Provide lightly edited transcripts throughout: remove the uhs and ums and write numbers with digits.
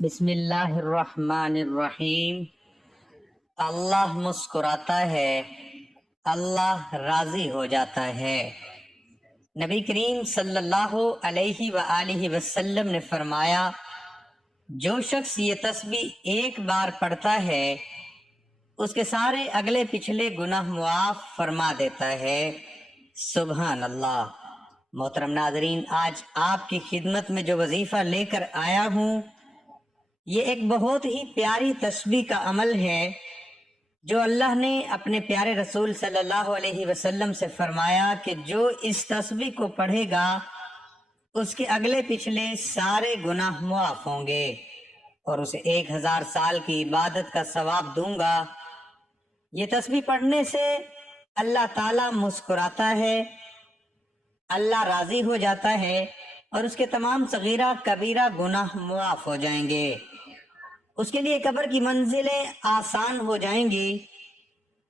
بسم اللہ الرحمن الرحیم۔ اللہ مسکراتا ہے، اللہ راضی ہو جاتا ہے۔ نبی کریم صلی اللہ علیہ وآلہ وسلم نے فرمایا، جو شخص یہ تسبیح ایک بار پڑھتا ہے اس کے سارے اگلے پچھلے گناہ معاف فرما دیتا ہے۔ سبحان اللہ۔ محترم ناظرین، آج آپ کی خدمت میں جو وظیفہ لے کر آیا ہوں یہ ایک بہت ہی پیاری تسبیح کا عمل ہے جو اللہ نے اپنے پیارے رسول صلی اللہ علیہ وسلم سے فرمایا کہ جو اس تسبیح کو پڑھے گا اس کے اگلے پچھلے سارے گناہ معاف ہوں گے اور اسے 1000 سال کی عبادت کا ثواب دوں گا۔ یہ تسبیح پڑھنے سے اللہ تعالیٰ مسکراتا ہے، اللہ راضی ہو جاتا ہے اور اس کے تمام صغیرہ کبیرہ گناہ معاف ہو جائیں گے۔ اس کے لیے قبر کی منزلیں آسان ہو جائیں گی،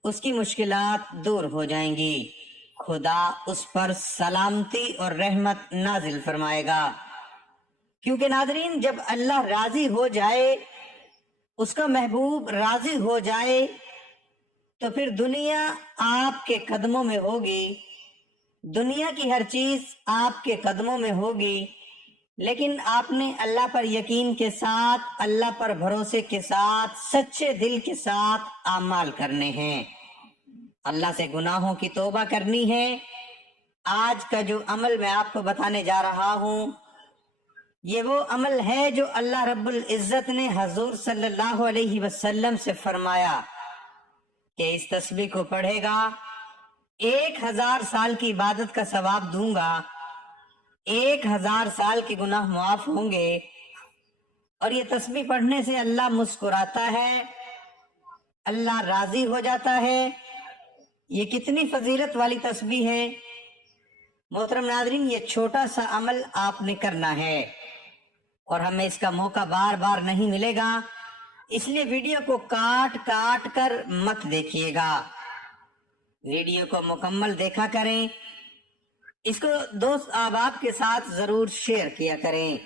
اس کی مشکلات دور ہو جائیں گی، خدا اس پر سلامتی اور رحمت نازل فرمائے گا۔ کیونکہ ناظرین، جب اللہ راضی ہو جائے، اس کا محبوب راضی ہو جائے تو پھر دنیا آپ کے قدموں میں ہوگی، دنیا کی ہر چیز آپ کے قدموں میں ہوگی، لیکن آپ نے اللہ پر یقین کے ساتھ، اللہ پر بھروسے کے ساتھ، سچے دل کے ساتھ اعمال کرنے ہیں، اللہ سے گناہوں کی توبہ کرنی ہے۔ آج کا جو عمل میں آپ کو بتانے جا رہا ہوں یہ وہ عمل ہے جو اللہ رب العزت نے حضور صلی اللہ علیہ وسلم سے فرمایا کہ اس تسبیح کو پڑھے گا 1000 سال کی عبادت کا ثواب دوں گا، 1000 سال کے گناہ معاف ہوں گے۔ اور یہ تسبیح پڑھنے سے اللہ مسکراتا ہے، اللہ راضی ہو جاتا ہے۔ یہ کتنی فضیلت والی تسبیح ہے۔ محترم ناظرین، یہ چھوٹا سا عمل آپ نے کرنا ہے اور ہمیں اس کا موقع بار بار نہیں ملے گا، اس لیے ویڈیو کو کاٹ کاٹ کر مت دیکھیے گا، ویڈیو کو مکمل دیکھا کریں، اس کو دوست احباب کے ساتھ ضرور شیئر کیا کریں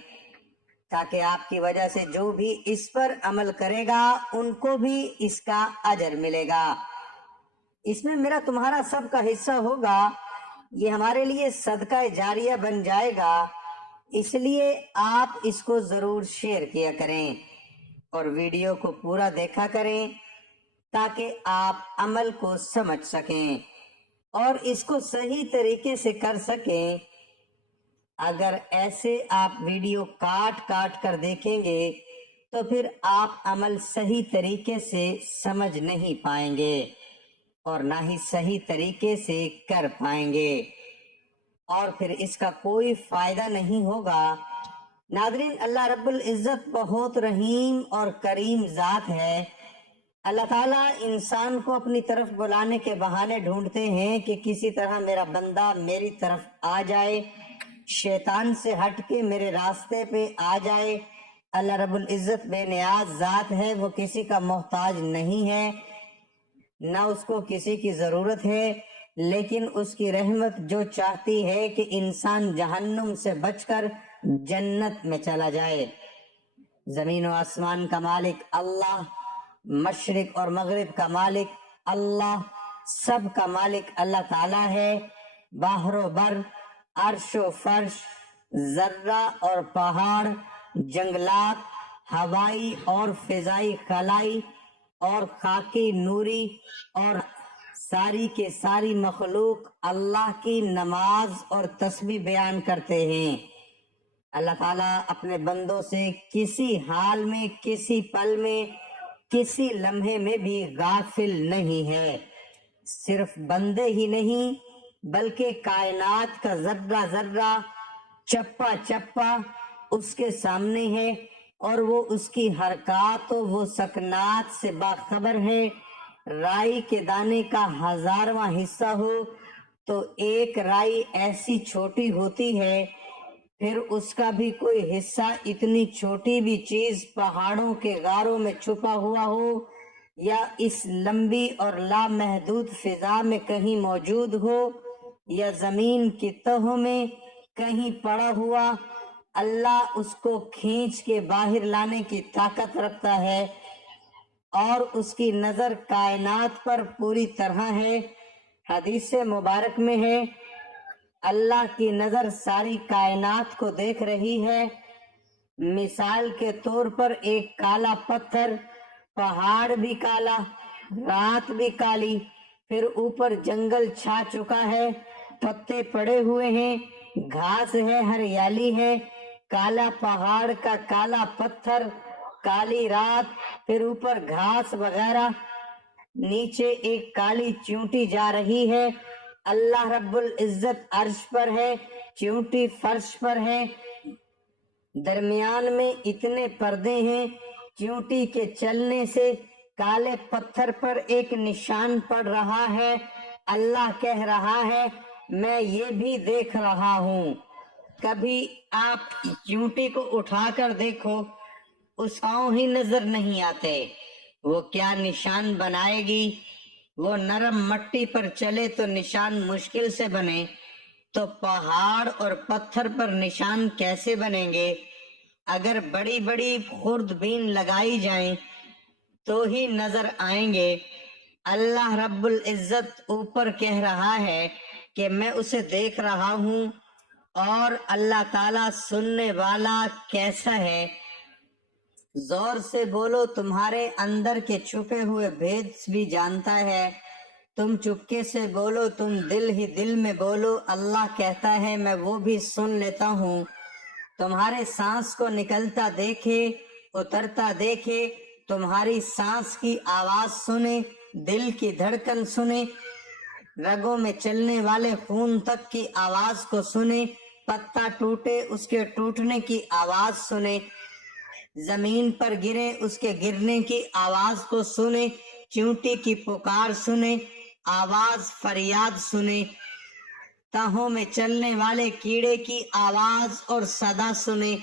تاکہ آپ کی وجہ سے جو بھی اس پر عمل کرے گا ان کو بھی اس کا اجر ملے گا۔ اس میں میرا تمہارا سب کا حصہ ہوگا، یہ ہمارے لیے صدقہ جاریہ بن جائے گا، اس لیے آپ اس کو ضرور شیئر کیا کریں اور ویڈیو کو پورا دیکھا کریں تاکہ آپ عمل کو سمجھ سکیں اور اس کو صحیح طریقے سے کر سکیں۔ اگر ایسے آپ ویڈیو کاٹ کاٹ کر دیکھیں گے تو پھر آپ عمل صحیح طریقے سے سمجھ نہیں پائیں گے اور نہ ہی صحیح طریقے سے کر پائیں گے اور پھر اس کا کوئی فائدہ نہیں ہوگا۔ ناظرین، اللہ رب العزت بہت رحیم اور کریم ذات ہے۔ اللہ تعالیٰ انسان کو اپنی طرف بلانے کے بہانے ڈھونڈتے ہیں کہ کسی طرح میرا بندہ میری طرف آ جائے، شیطان سے ہٹ کے میرے راستے پہ آ جائے۔ اللہ رب العزت بے نیاز ذات ہے، وہ کسی کا محتاج نہیں ہے، نہ اس کو کسی کی ضرورت ہے، لیکن اس کی رحمت جو چاہتی ہے کہ انسان جہنم سے بچ کر جنت میں چلا جائے۔ زمین و آسمان کا مالک اللہ، مشرق اور مغرب کا مالک اللہ، سب کا مالک اللہ تعالیٰ ہے۔ باہر و بر، عرش و فرش، ذرہ اور پہاڑ، جنگلات، ہوائی اور فضائی خلائی اور خاکی نوری اور ساری کے ساری مخلوق اللہ کی نماز اور تسبیح بیان کرتے ہیں۔ اللہ تعالیٰ اپنے بندوں سے کسی حال میں، کسی پل میں، کسی لمحے میں بھی غافل نہیں ہے۔ صرف بندے ہی نہیں بلکہ کائنات کا ذرہ ذرہ، چپا چپا اس کے سامنے ہے اور وہ اس کی حرکات و وہ سکنات سے باخبر ہے۔ رائی کے دانے کا 1000واں حصہ ہو تو ایک رائی ایسی چھوٹی ہوتی ہے، پھر اس کا بھی کوئی حصہ اتنی چھوٹی بھی چیز پہاڑوں کے غاروں میں چھپا ہوا ہو یا اس لمبی اور لامحدود فضا میں کہیں موجود ہو یا زمین کی تہوں میں کہیں پڑا ہوا اللہ اس کو کھینچ کے باہر لانے کی طاقت رکھتا ہے اور اس کی نظر کائنات پر پوری طرح ہے۔ حدیث مبارک میں ہے اللہ کی نظر ساری کائنات کو دیکھ رہی ہے۔ مثال کے طور پر ایک کالا پتھر، پہاڑ بھی کالا، رات بھی کالی، پھر اوپر جنگل چھا چکا ہے، پتے پڑے ہوئے ہیں، گھاس ہے، ہریالی ہے، کالا پہاڑ کا کالا پتھر، کالی رات، پھر اوپر گھاس وغیرہ، نیچے ایک کالی چیونٹی جا رہی ہے۔ اللہ رب العزت عرش پر ہے، چیونٹی فرش پر ہے، درمیان میں اتنے پردے ہیں، چیونٹی کے چلنے سے کالے پتھر پر ایک نشان پڑ رہا ہے۔ اللہ کہہ رہا ہے میں یہ بھی دیکھ رہا ہوں۔ کبھی آپ چیونٹی کو اٹھا کر دیکھو، اس پاؤں ہی نظر نہیں آتے، وہ کیا نشان بنائے گی؟ وہ نرم مٹی پر چلے تو نشان مشکل سے بنے، تو پہاڑ اور پتھر پر نشان کیسے بنیں گے؟ اگر بڑی بڑی خوردبین لگائی جائیں تو ہی نظر آئیں گے۔ اللہ رب العزت اوپر کہہ رہا ہے کہ میں اسے دیکھ رہا ہوں، اور اللہ تعالیٰ سننے والا کیسا ہے؟ زور سے بولو، تمہارے اندر کے چھپے ہوئے بھید بھی جانتا ہے۔ تم چپکے سے بولو، تم دل ہی دل میں بولو، اللہ کہتا ہے میں وہ بھی سن لیتا ہوں۔ تمہارے سانس کو نکلتا دیکھے، اترتا دیکھے، تمہاری سانس کی آواز سنے، دل کی دھڑکن سنے، رگوں میں چلنے والے خون تک کی آواز کو سنے، پتا ٹوٹے اس کے ٹوٹنے کی آواز سنے، زمین پر گرے اس کے گرنے کی آواز کو سنے، چیونٹی کی پکار سنے، آواز فریاد سنے، تہوں میں چلنے والے کیڑے کی آواز اور صدا سنے،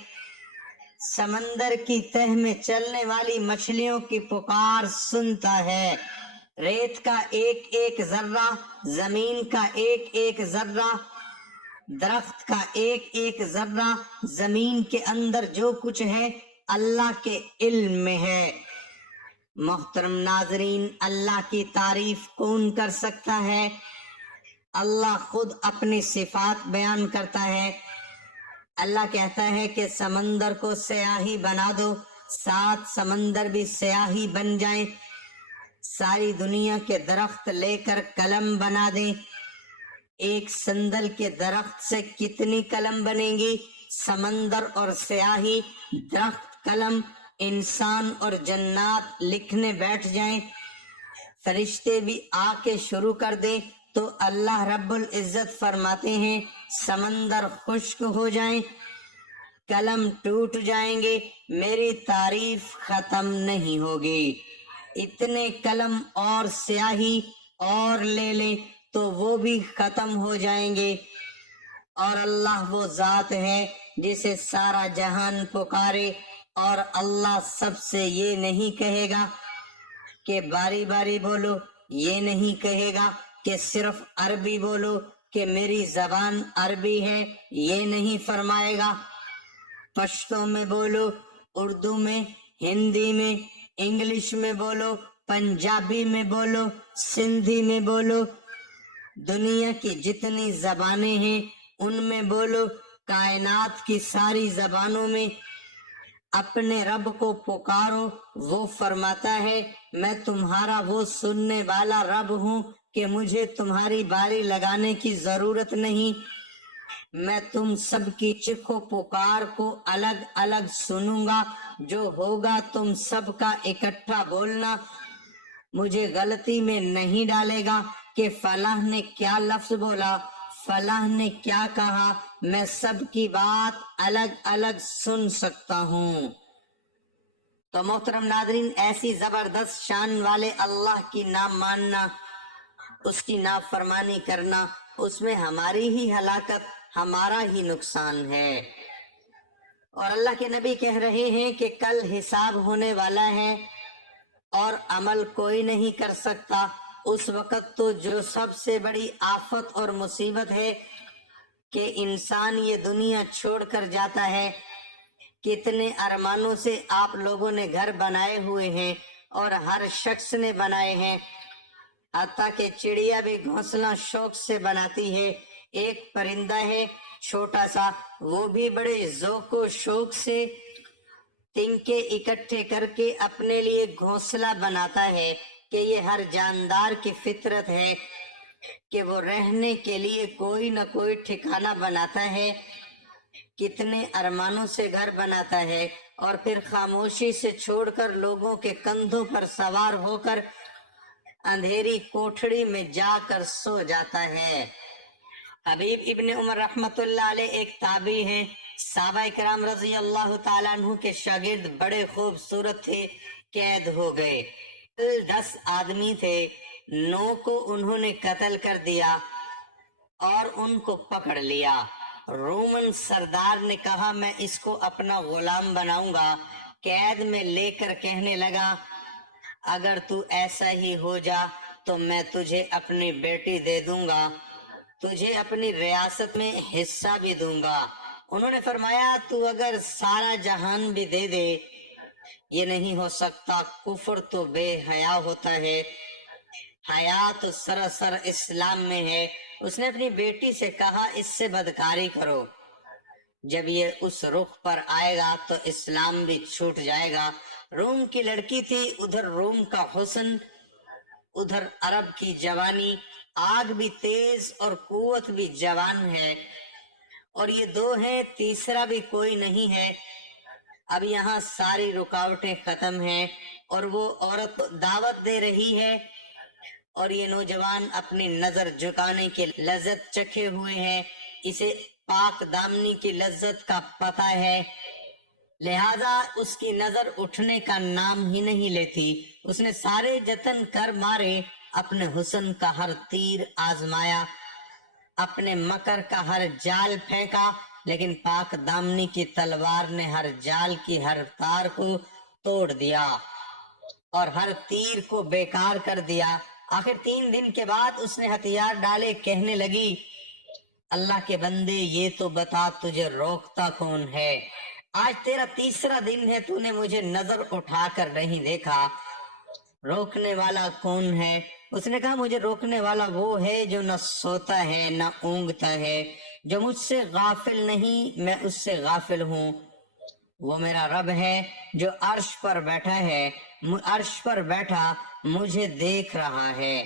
سمندر کی تہ میں چلنے والی مچھلیوں کی پکار سنتا ہے، ریت کا ایک ایک ذرہ، زمین کا ایک ایک ذرہ، درخت کا ایک ایک ذرہ، زمین کے اندر جو کچھ ہے اللہ کے علم میں ہے۔ محترم ناظرین، اللہ کی تعریف کون کر سکتا ہے؟ اللہ خود اپنی صفات بیان کرتا ہے۔ اللہ کہتا ہے کہ سمندر کو سیاہی بنا دو، 7 سمندر بھی سیاہی بن جائیں، ساری دنیا کے درخت لے کر قلم بنا دیں، ایک سندل کے درخت سے کتنی قلم بنیں گی؟ سمندر اور سیاہی، درخت قلم، انسان اور جنات لکھنے بیٹھ جائیں، فرشتے بھی آ کے شروع کر دیں، تو اللہ رب العزت فرماتے ہیں سمندر خشک ہو جائیں، قلم ٹوٹ جائیں گے، میری تعریف ختم نہیں ہوگی۔ اتنے قلم اور سیاہی اور لے لیں تو وہ بھی ختم ہو جائیں گے۔ اور اللہ وہ ذات ہے جسے سارا جہان پکارے، اور اللہ سب سے یہ نہیں کہے گا کہ باری باری بولو، یہ نہیں کہے گا کہ صرف عربی بولو کہ میری زبان عربی ہے، یہ نہیں فرمائے گا۔ پشتو میں بولو، اردو میں، ہندی میں، انگلش میں بولو، پنجابی میں بولو، سندھی میں بولو، دنیا کی جتنی زبانیں ہیں ان میں بولو، کائنات کی ساری زبانوں میں اپنے رب کو پکارو۔ وہ فرماتا ہے میں تمہارا وہ سننے والا رب ہوں کہ مجھے تمہاری باری لگانے کی ضرورت نہیں، میں تم سب کی چیخو پکار کو الگ الگ سنوں گا، جو ہوگا تم سب کا اکٹھا بولنا، مجھے غلطی میں نہیں ڈالے گا کہ فلاں نے کیا لفظ بولا، فلاں نے کیا کہا، میں سب کی بات الگ الگ سن سکتا ہوں۔ تو محترم ناظرین، ایسی زبردست شان والے اللہ کی نہ ماننا، اس کی نافرمانی کرنا، اس میں ہماری ہی ہلاکت، ہمارا ہی نقصان ہے۔ اور اللہ کے نبی کہہ رہے ہیں کہ کل حساب ہونے والا ہے اور عمل کوئی نہیں کر سکتا۔ اس وقت تو جو سب سے بڑی آفت اور مصیبت ہے کہ انسان یہ دنیا چھوڑ کر جاتا ہے، کتنے ارمانوں سے آپ لوگوں نے گھر بنائے ہوئے ہیں اور ہر شخص نے بنائے ہیں، حتیٰ کہ چڑیا بھی گھونسلہ شوق سے بناتی ہے۔ ایک پرندہ ہے چھوٹا سا، وہ بھی بڑے ذوق و شوق سے تنکے اکٹھے کر کے اپنے لیے گھونسلہ بناتا ہے، کہ یہ ہر جاندار کی فطرت ہے کہ وہ رہنے کے لیے کوئی نہ کوئی ٹھکانہ بناتا ہے، کتنے ارمانوں سے گھر بناتا ہے اور پھر خاموشی سے چھوڑ کر لوگوں کے کندھوں پر سوار ہو کر اندھیری کوٹھڑی میں جا کر سو جاتا ہے۔ حبیب ابن عمر رحمت اللہ علیہ ایک تابعی ہیں، صحابہ کرام رضی اللہ تعالیٰ عنہ کے شاگرد، بڑے خوبصورت تھے، قید ہو گئے۔ 10 آدمی تھے، 9 کو انہوں نے قتل کر دیا اور ان کو پکڑ لیا۔ رومن سردار نے کہا میں اس کو اپنا غلام بناؤں گا، قید میں لے کر کہنے لگا اگر تو ایسا ہی ہو جا تو میں تجھے اپنی بیٹی دے دوں گا، تجھے اپنی ریاست میں حصہ بھی دوں گا۔ انہوں نے فرمایا تو اگر سارا جہان بھی دے دے یہ نہیں ہو سکتا، کفر تو بے حیا ہوتا ہے، حیا تو سراسر اسلام میں ہے۔ اس نے اپنی بیٹی سے کہا اس سے بدکاری کرو، جب یہ اس رخ پر آئے گا تو اسلام بھی چھوٹ جائے گا۔ روم کی لڑکی تھی، ادھر روم کا حسن، ادھر عرب کی جوانی، آگ بھی تیز اور قوت بھی جوان ہے، اور یہ 2 ہیں، تیسرا بھی کوئی نہیں ہے۔ اب یہاں ساری رکاوٹیں ختم ہیں اور وہ عورت دعوت دے رہی ہے اور یہ نوجوان اپنی نظر جھکانے کی لذت چکھے ہوئے ہیں، اسے پاک دامنی کی لذت کا پتہ ہے، لہذا اس کی نظر اٹھنے کا نام ہی نہیں لیتی۔ اس نے سارے جتن کر مارے، اپنے حسن کا ہر تیر آزمایا، اپنے مکر کا ہر جال پھینکا، لیکن پاک دامنی کی تلوار نے ہر جال کی ہر تار کو توڑ دیا اور ہر تیر کو بیکار کر دیا۔ آخر 3 دن کے بعد اس نے ہتھیار ڈالے، کہنے لگی اللہ کے بندے یہ تو بتا تجھے روکتا کون ہے؟ آج تیرا 3را دن ہے، تو نے مجھے نظر اٹھا کر نہیں دیکھا، روکنے والا کون ہے؟ اس نے کہا مجھے روکنے والا وہ ہے جو نہ سوتا ہے نہ اونگتا ہے، جو مجھ سے غافل نہیں میں اس سے غافل ہوں، وہ میرا رب ہے جو عرش پر بیٹھا ہے، عرش پر بیٹھا مجھے دیکھ رہا ہے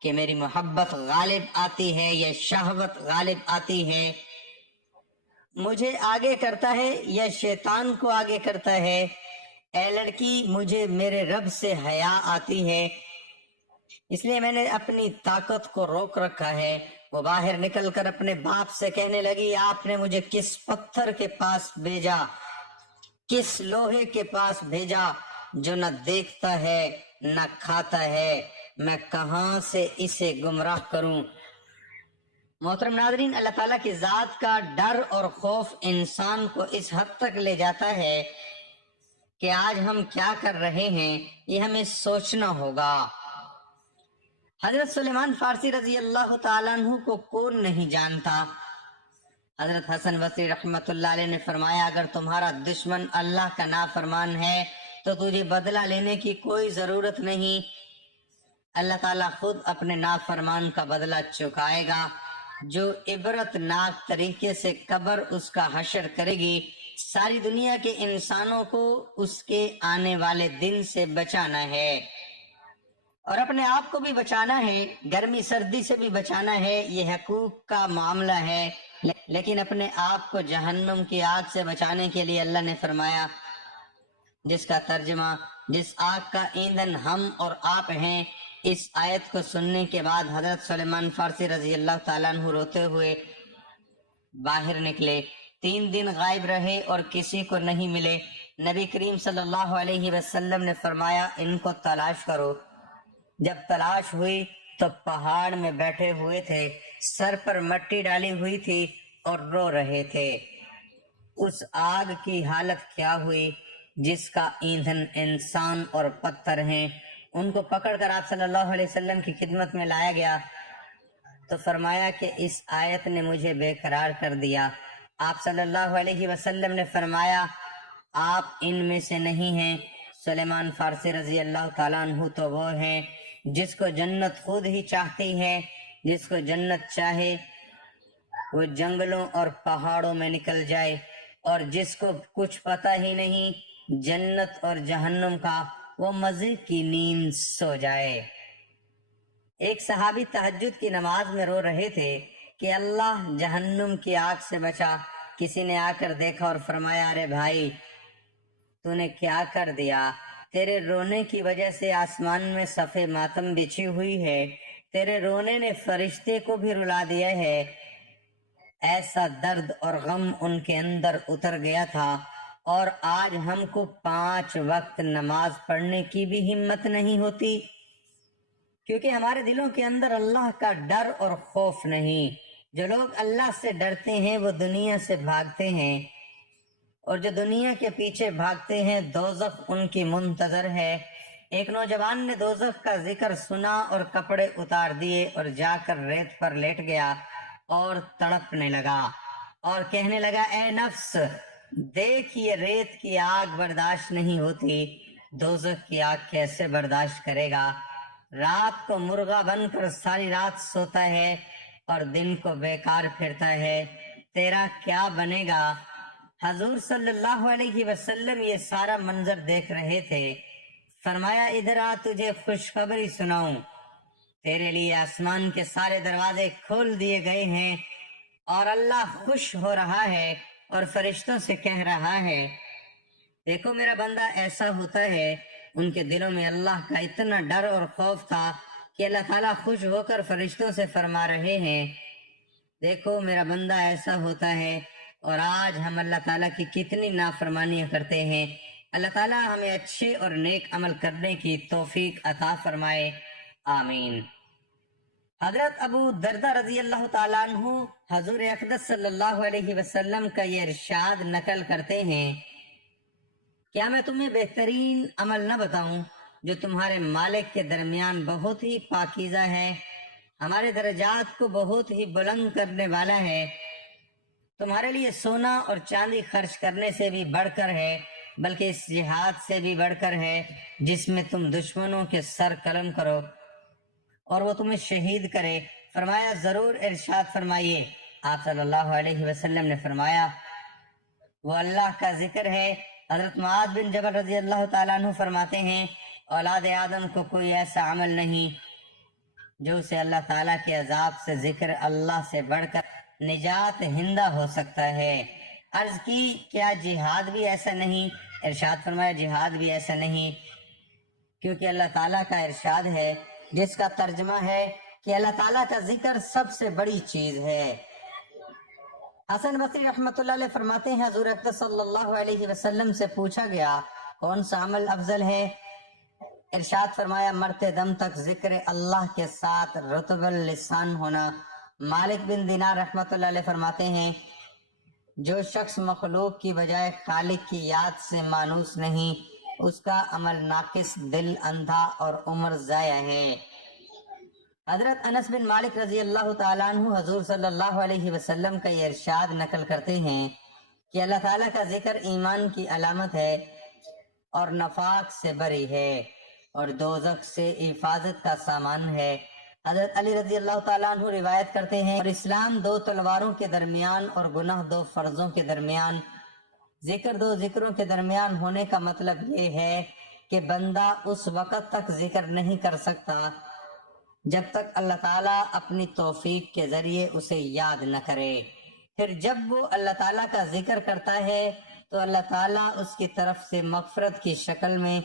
کہ میری محبت غالب آتی ہے یا شہوت غالب آتی ہے، مجھے آگے کرتا ہے یا شیطان کو آگے کرتا ہے۔ اے لڑکی مجھے میرے رب سے حیا آتی ہے، اس لیے میں نے اپنی طاقت کو روک رکھا ہے۔ وہ باہر نکل کر اپنے باپ سے کہنے لگی آپ نے مجھے کس پتھر کے پاس بھیجا، کس لوہے کے پاس بھیجا جو نہ دیکھتا ہے نہ کھاتا ہے، میں کہاں سے اسے گمراہ کروں؟ محترم ناظرین، اللہ تعالیٰ کی ذات کا ڈر اور خوف انسان کو اس حد تک لے جاتا ہے کہ آج ہم کیا کر رہے ہیں یہ ہمیں سوچنا ہوگا۔ حضرت سلیمان فارسی رضی اللہ تعالیٰ عنہ کو کون نہیں جانتا؟ حضرت حسن بصری رحمت اللہ علیہ نے فرمایا اگر تمہارا دشمن اللہ کا نافرمان ہے تو تجھے بدلہ لینے کی کوئی ضرورت نہیں، اللہ تعالیٰ خود اپنے نافرمان کا بدلہ چکائے گا۔ جو عبرت ناک طریقے سے قبر اس کا حشر کرے گی، ساری دنیا کے انسانوں کو اس کے آنے والے دن سے بچانا ہے اور اپنے آپ کو بھی بچانا ہے، گرمی سردی سے بھی بچانا ہے، یہ حقوق کا معاملہ ہے۔ لیکن اپنے آپ کو جہنم کی آگ سے بچانے کے لیے اللہ نے فرمایا، جس کا ترجمہ جس آگ کا ایندھن ہم اور آپ ہیں۔ اس آیت کو سننے کے بعد حضرت سلیمان فارسی رضی اللہ تعالیٰ عنہ روتے ہوئے باہر نکلے، 3 دن غائب رہے اور کسی کو نہیں ملے۔ نبی کریم صلی اللہ علیہ وسلم نے فرمایا ان کو تلاش کرو۔ جب تلاش ہوئی تو پہاڑ میں بیٹھے ہوئے تھے، سر پر مٹی ڈالی ہوئی تھی اور رو رہے تھے۔ اس آگ کی حالت کیا ہوئی جس کا ایندھن انسان اور پتھر ہیں؟ ان کو پکڑ کر آپ صلی اللہ علیہ وسلم کی خدمت میں لایا گیا۔ تو فرمایا کہ اس آیت نے مجھے بے قرار کر دیا۔ آپ صلی اللہ علیہ وسلم نے فرمایا آپ ان میں سے نہیں ہیں۔ سلیمان فارسی رضی اللہ تعالیٰ عنہ تو وہ ہیں جس کو جنت خود ہی چاہتی ہے، جس کو جنت چاہے وہ جنگلوں اور پہاڑوں میں نکل جائے، اور جس کو کچھ پتہ ہی نہیں جنت اور جہنم کا، وہ مزے کی نیند سو جائے۔ ایک صحابی تہجد کی نماز میں رو رہے تھے کہ اللہ جہنم کی آگ سے بچا۔ کسی نے آ کر دیکھا اور فرمایا ارے بھائی تو نے کیا کر دیا؟ تیرے رونے کی وجہ سے آسمان میں صف ماتم بچھی ہوئی ہے، تیرے رونے نے فرشتے کو بھی رلا دیا ہے۔ ایسا درد اور غم ان کے اندر اتر گیا تھا، اور آج ہم کو 5 وقت نماز پڑھنے کی بھی ہمت نہیں ہوتی، کیونکہ ہمارے دلوں کے اندر اللہ کا ڈر اور خوف نہیں۔ جو لوگ اللہ سے ڈرتے ہیں وہ دنیا سے بھاگتے ہیں، اور جو دنیا کے پیچھے بھاگتے ہیں دوزخ ان کی منتظر ہے۔ ایک نوجوان نے دوزخ کا ذکر سنا اور کپڑے اتار دیے اور جا کر ریت پر لیٹ گیا اور تڑپنے لگا اور کہنے لگا اے نفس دیکھ یہ ریت کی آگ برداشت نہیں ہوتی، دوزخ کی آگ کیسے برداشت کرے گا؟ رات کو مرغا بن کر ساری رات سوتا ہے اور دن کو بیکار پھرتا ہے، تیرا کیا بنے گا؟ حضور صلی اللہ علیہ وسلم یہ سارا منظر دیکھ رہے تھے۔ فرمایا ادھر آ تجھے خوشخبری سناؤں، تیرے لیے آسمان کے سارے دروازے کھول دیے گئے ہیں، اور اللہ خوش ہو رہا ہے اور فرشتوں سے کہہ رہا ہے دیکھو میرا بندہ ایسا ہوتا ہے۔ ان کے دلوں میں اللہ کا اتنا ڈر اور خوف تھا کہ اللہ تعالیٰ خوش ہو کر فرشتوں سے فرما رہے ہیں دیکھو میرا بندہ ایسا ہوتا ہے۔ اور آج ہم اللہ تعالیٰ کی کتنی نافرمانیاں کرتے ہیں۔ اللہ تعالیٰ ہمیں اچھے اور نیک عمل کرنے کی توفیق عطا فرمائے، آمین۔ حضرت ابو دردہ رضی اللہ تعالیٰ عنہ حضور اقدس صلی اللہ علیہ وسلم کا یہ ارشاد نقل کرتے ہیں کیا میں تمہیں بہترین عمل نہ بتاؤں جو تمہارے مالک کے درمیان بہت ہی پاکیزہ ہے، ہمارے درجات کو بہت ہی بلند کرنے والا ہے، تمہارے لیے سونا اور چاندی خرچ کرنے سے بھی بڑھ کر ہے، بلکہ اس جہاد سے بھی بڑھ کر ہے جس میں تم دشمنوں کے سر قلم کرو اور وہ تمہیں شہید کرے۔ فرمایا ضرور ارشاد فرمائیے۔ آپ صلی اللہ علیہ وسلم نے فرمایا وہ اللہ کا ذکر ہے۔ حضرت معاذ بن جبل رضی اللہ تعالیٰ عنہ فرماتے ہیں اولاد آدم کو کوئی ایسا عمل نہیں جو اسے اللہ تعالیٰ کے عذاب سے ذکر اللہ سے بڑھ کر نجات ہندہ ہو سکتا ہے۔ عرض کی کیا جہاد بھی ایسا نہیں؟ ارشاد فرمایا جہاد بھی ایسا نہیں، کیونکہ اللہ تعالیٰ کا ارشاد ہے جس کا ترجمہ ہے کہ اللہ تعالیٰ کا ذکر سب سے بڑی چیز ہے۔ حسن بصری رحمۃ اللہ علیہ فرماتے ہیں حضور اقدس صلی اللہ علیہ وسلم سے پوچھا گیا کون سا عمل افضل ہے؟ ارشاد فرمایا مرتے دم تک ذکر اللہ کے ساتھ رطب اللسان ہونا۔ مالک بن دینار رحمۃ اللہ علیہ فرماتے ہیں جو شخص مخلوق کی بجائے خالق کی یاد سے مانوس نہیں اس کا عمل ناقص، دل اندھا اور عمر ضائع ہے۔ حضرت انس بن مالک رضی اللہ تعالیٰ عنہ حضور صلی اللہ علیہ وسلم کا یہ ارشاد نقل کرتے ہیں کہ اللہ تعالیٰ کا ذکر ایمان کی علامت ہے اور نفاق سے بری ہے اور دوزخ سے حفاظت کا سامان ہے۔ حضرت علی رضی اللہ تعالیٰ عنہ روایت کرتے ہیں اور اسلام 2 تلواروں کے درمیان اور گناہ 2 فرضوں کے درمیان، ذکر 2 ذکروں کے درمیان ہونے کا مطلب یہ ہے کہ بندہ اس وقت تک ذکر نہیں کر سکتا جب تک اللہ تعالیٰ اپنی توفیق کے ذریعے اسے یاد نہ کرے، پھر جب وہ اللہ تعالیٰ کا ذکر کرتا ہے تو اللہ تعالیٰ اس کی طرف سے مغفرت کی شکل میں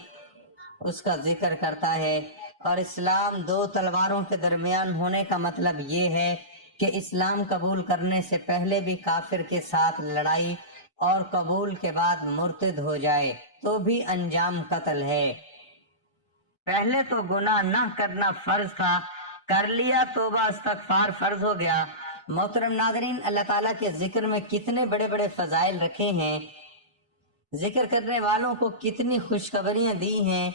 اس کا ذکر کرتا ہے۔ اور اسلام 2 تلواروں کے درمیان ہونے کا مطلب یہ ہے کہ اسلام قبول کرنے سے پہلے بھی کافر کے ساتھ لڑائی اور قبول کے بعد مرتد ہو جائے تو بھی انجام قتل ہے۔ پہلے تو گناہ نہ کرنا فرض تھا، کر لیا توبہ استغفار فرض ہو گیا۔ محترم ناظرین، اللہ تعالیٰ کے ذکر میں کتنے بڑے بڑے فضائل رکھے ہیں، ذکر کرنے والوں کو کتنی خوشخبریاں دی ہیں۔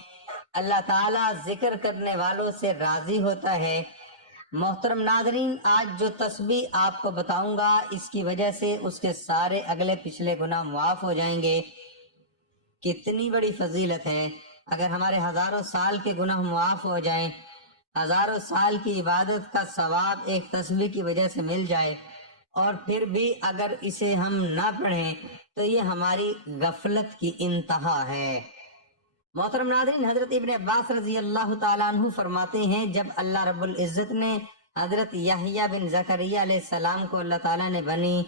اللہ تعالیٰ ذکر کرنے والوں سے راضی ہوتا ہے محترم ناظرین، آج جو تسبیح آپ کو بتاؤں گا اس کی وجہ سے اس کے سارے اگلے پچھلے گناہ معاف ہو جائیں گے۔ کتنی بڑی فضیلت ہے! اگر ہمارے ہزاروں سال کے گناہ معاف ہو جائیں، ہزاروں سال کی عبادت کا ثواب ایک تسبیح کی وجہ سے مل جائے، اور پھر بھی اگر اسے ہم نہ پڑھیں تو یہ ہماری غفلت کی انتہا ہے۔ محترم ناظرین، حضرت ابن عباس رضی اللہ تعالیٰ عنہ فرماتے ہیں، جب اللہ رب العزت نے حضرت یحییٰ بن زکریا علیہ السلام کو اللہ تعالیٰ نے بنی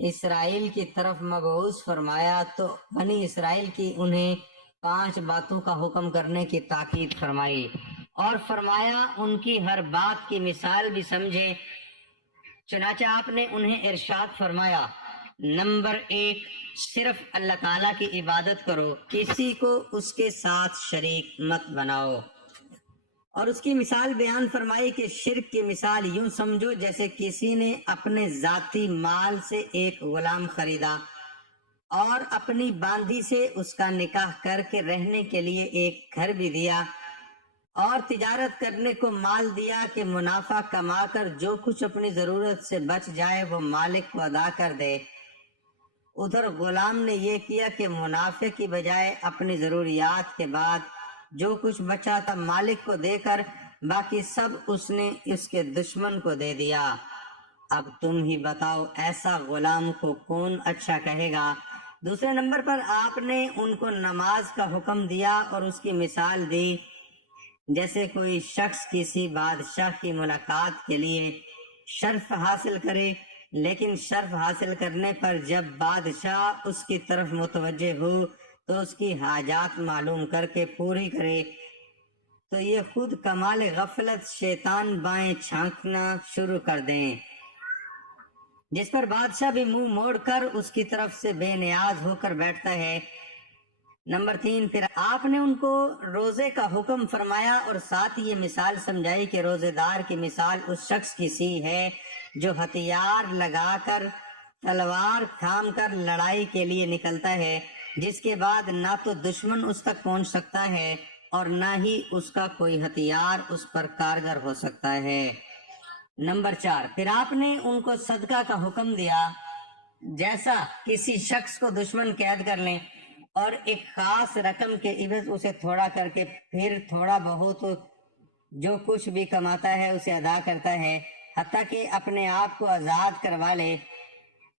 اسرائیل کی طرف مبعوث فرمایا تو بنی اسرائیل کی انہیں 5 باتوں کا حکم کرنے کی تاکید فرمائی، اور فرمایا ان کی ہر بات کی مثال بھی سمجھے۔ چنانچہ آپ نے انہیں ارشاد فرمایا، نمبر 1، صرف اللہ تعالیٰ کی عبادت کرو، کسی کو اس کے ساتھ شریک مت بناؤ۔ اور اس کی مثال بیان فرمائی کہ شرک کی مثال یوں سمجھو جیسے کسی نے اپنے ذاتی مال سے ایک غلام خریدا اور اپنی باندھی سے اس کا نکاح کر کے رہنے کے لیے ایک گھر بھی دیا، اور تجارت کرنے کو مال دیا کہ منافع کما کر جو کچھ اپنی ضرورت سے بچ جائے وہ مالک کو ادا کر دے۔ ادھر غلام نے یہ کیا کہ منافع کی بجائے اپنی ضروریات کے بعد جو کچھ بچا تھا مالک کو دے کر باقی سب اس نے اس کے دشمن کو دے دیا۔ اب تم ہی بتاؤ ایسا غلام کو کون اچھا کہے گا؟ دوسرے نمبر پر آپ نے ان کو نماز کا حکم دیا اور اس کی مثال دی جیسے کوئی شخص کسی بادشاہ کی ملاقات کے لیے شرف حاصل کرے، لیکن شرف حاصل کرنے پر جب بادشاہ اس کی طرف متوجہ ہو تو اس کی حاجات معلوم کر کے پوری کرے، تو یہ خود کمال غفلت شیطان بائیں چھانکنا شروع کر دیں، جس پر بادشاہ بھی منہ موڑ کر اس کی طرف سے بے نیاز ہو کر بیٹھتا ہے۔ نمبر 3، پھر آپ نے ان کو روزے کا حکم فرمایا اور ساتھ یہ مثال سمجھائی کہ روزے دار کی مثال اس شخص کی سی ہے جو ہتھیار لگا کر تلوار تھام کر لڑائی کے لیے نکلتا ہے، جس کے بعد نہ تو دشمن اس تک پہنچ سکتا ہے اور نہ ہی اس کا کوئی ہتھیار اس پر کارگر ہو سکتا ہے۔ نمبر 4، پھر آپ نے ان کو صدقہ کا حکم دیا جیسا کسی شخص کو دشمن قید کر لیں اور ایک خاص رقم کے عوض اسے تھوڑا کر کے پھر تھوڑا بہت جو کچھ بھی کماتا ہے اسے ادا کرتا ہے حتیٰ کہ اپنے آپ کو آزاد کروا لے۔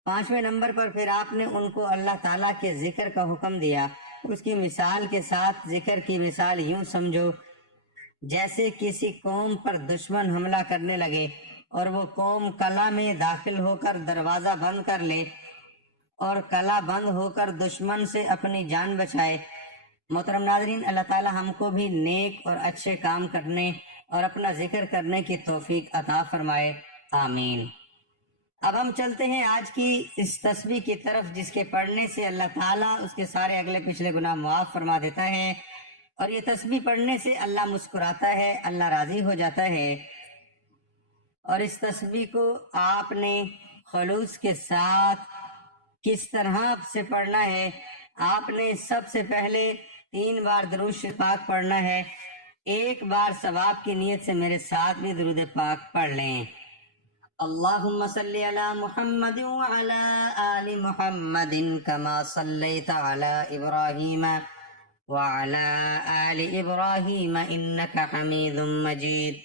5ویں نمبر پر پھر آپ نے ان کو اللہ تعالیٰ کے ذکر کا حکم دیا، اس کی مثال کے ساتھ ذکر کی مثال یوں سمجھو جیسے کسی قوم پر دشمن حملہ کرنے لگے اور وہ قوم قلعہ میں داخل ہو کر دروازہ بند کر لے اور قلعہ بند ہو کر دشمن سے اپنی جان بچائے۔ محترم ناظرین، اللہ تعالی ہم کو بھی نیک اور اچھے کام کرنے اور اپنا ذکر کرنے کی توفیق عطا فرمائے، آمین۔ اب ہم چلتے ہیں آج کی اس تسبیح کی طرف جس کے پڑھنے سے اللہ تعالیٰ اس کے سارے اگلے پچھلے گناہ معاف فرما دیتا ہے، اور یہ تسبیح پڑھنے سے اللہ مسکراتا ہے، اللہ راضی ہو جاتا ہے۔ اور اس تسبیح کو آپ نے خلوص کے ساتھ کس طرح سے پڑھنا ہے؟ آپ نے سب سے پہلے 3 بار درود شریف پاک پڑھنا ہے۔ 1 بار ثواب کی نیت سے میرے ساتھ بھی درود پاک پڑھ لیں۔ اللہم صلی علی محمد وعلی آل محمد کما صلیت علی ابراہیم وعلی آل ابراہیم انکا حمید مجید۔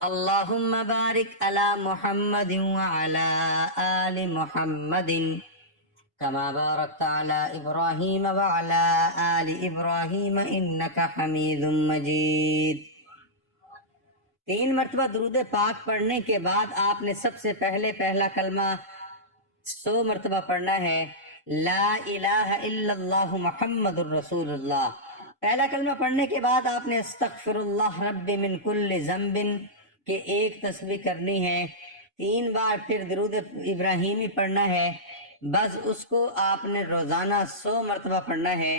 اللہم بارک علی محمد وعلی آل محمد کما بارکت علی ابراہیم وعلی آل ابراہیم انکا حمید مجید۔ 3 مرتبہ درود پاک پڑھنے کے بعد آپ نے سب سے پہلے پہلا کلمہ 100 مرتبہ پڑھنا ہے، لا الہ الا اللہ محمد الرسول اللہ۔ پہلا کلمہ پڑھنے کے بعد آپ نے استغفر اللہ رب من کل ذنب کے 1 تسبیح کرنی ہے، 3 بار پھر درود ابراہیمی پڑھنا ہے، بس اس کو آپ نے روزانہ 100 مرتبہ پڑھنا ہے۔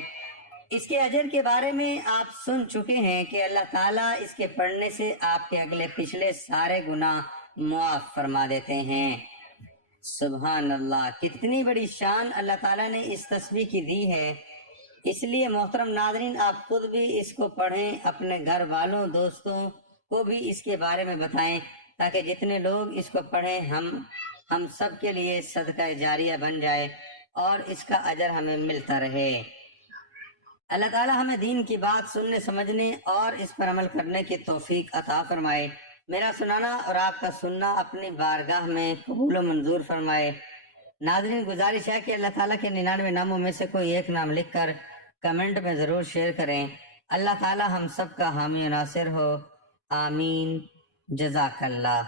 اس کے اجر کے بارے میں آپ سن چکے ہیں کہ اللہ تعالیٰ اس کے پڑھنے سے آپ کے اگلے پچھلے سارے گناہ معاف فرما دیتے ہیں۔ سبحان اللہ، کتنی بڑی شان اللہ تعالیٰ نے اس تسبیح کی دی ہے۔ اس لیے محترم ناظرین، آپ خود بھی اس کو پڑھیں، اپنے گھر والوں، دوستوں کو بھی اس کے بارے میں بتائیں تاکہ جتنے لوگ اس کو پڑھیں ہم سب کے لیے صدقہ جاریہ بن جائے اور اس کا اجر ہمیں ملتا رہے۔ اللہ تعالی ہمیں دین کی بات سننے سمجھنے اور اس پر عمل کرنے کی توفیق عطا فرمائے۔ میرا سنانا اور آپ کا سننا اپنی بارگاہ میں قبول و منظور فرمائے۔ ناظرین، گزارش ہے کہ اللہ تعالیٰ کے 99 ناموں میں سے کوئی ایک نام لکھ کر کمنٹ میں ضرور شیئر کریں۔ اللہ تعالیٰ ہم سب کا حامی و ناصر ہو، آمین۔ جزاک اللہ۔